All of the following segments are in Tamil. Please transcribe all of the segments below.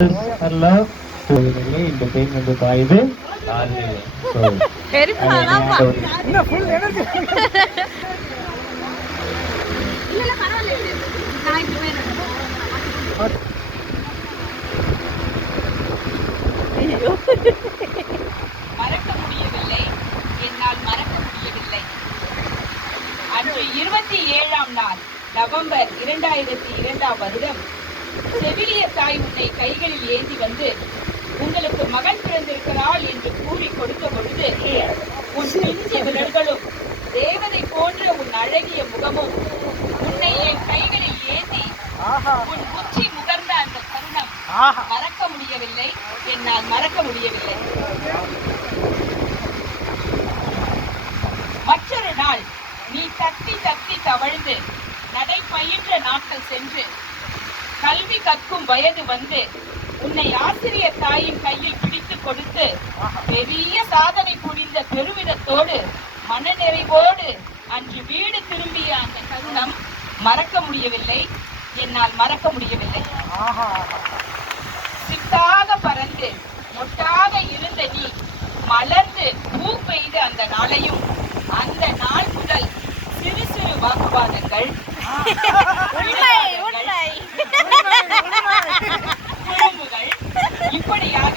Hello. இந்த பெயின் வந்து பாயுது. மறக்க முடியவில்லை, என்னால் மறக்க முடியவில்லை. அன்று 27ஆம் நாள் நவம்பர் 2002ஆம் வருடம் செவிலிய தாய் உன்னை கைகளில் ஏந்தி வந்து உங்களுக்கு மகன் பிறந்திருக்கிறாள் என்று கூறி கொடுத்த பொழுது உன் பிஞ்சு விரல்களும் தேவதை போன்ற உன் அழகிய முகமும் உன்னை என் கைகளில் ஏந்தி உன் உச்சி முகர்ந்த அந்த தருணம் மறக்க முடியவில்லை, என்னால் மறக்க முடியவில்லை. மற்றொரு நாள் நீ தத்தி தத்தி தவழ்ந்து நடை பயின்ற நாட்கள் சென்று கல்வி கற்கும் வயது வந்து உன்னை ஆசிரியர் தாயின் கையில் பிடித்து கொடுத்து பெரிய சாதனை புரிந்த பெருமிதத்தோடு மனநிறைவோடு அன்று வீடு திரும்பிய அந்த தருணம் மறக்க முடியவில்லை, என்னால் மறக்க முடியவில்லை. சித்தாக பறந்து மொட்டாக இருந்த நீ மலர்ந்து பூ பெய்த அந்த நாளையும் அந்த நாள் முதல் சிறு சிறு வாக்குவாதங்கள் குறும்புகள் இப்படியாக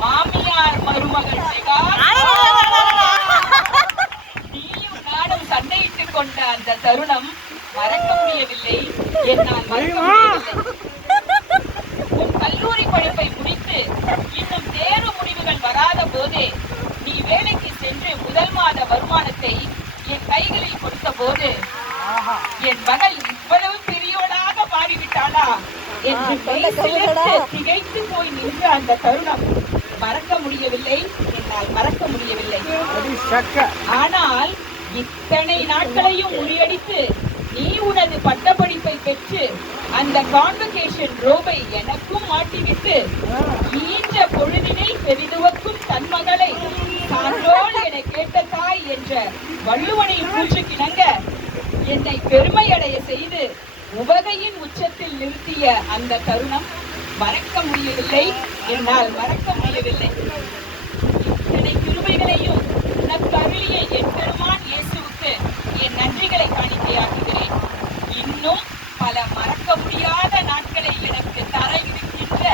மாமியார் மருமகள் நீயும் நானும் சண்டையிட்டுக் கொண்ட அந்த தருணம் மறக்க முடியவில்லை, என்னால் மறக்க முடியவில்லை. உன் கல்லூரி படிப்பை முடித்து இன்னும் தேர்வு முடிவுகள் வராத போதே நீ வேலைக்கு சென்று முதல் மாத வருமானத்தை என் கைகளில் கொடுத்த போது என் மகள் இவ்வளவு பெரியவளாக மாறிவிட்டாளா என்று திகைத்து போய் நின்ற அந்த தருணம் மறக்க முடியவில்லை, என்னால் மறக்க முடியவில்லை. ஆனால் இத்தனை நாட்களையும் முறியடித்து நீ உனது பட்டப்படிப்பை பெற்று அந்த கான்வகேஷன் ரோபை எனக்கும் மாட்டிவிட்டு ஈன்ற பொழுதினில் பெரிதுவக்கும் தன் மகளை சான்றோள் என கேட்ட தாய் என்ற வள்ளுவனின் கூற்றுக்கிணங்க என்னை பெருமையடைய செய்து உவகையின் உச்சத்தில் நிறுத்திய அந்த தருணம் மறக்க முடியவில்லை, என்னால் மறக்க முடியவில்லை. இத்தனை கிருபைகளையும் உனக்கு அருளிய என் பெருமான் இயேசுவுக்கு என் நன்றிகளை காணிக்கையாக்குகிறேன். இன்னும் பல மறக்க முடியாத நாட்களை எனக்கு தர இருக்கின்ற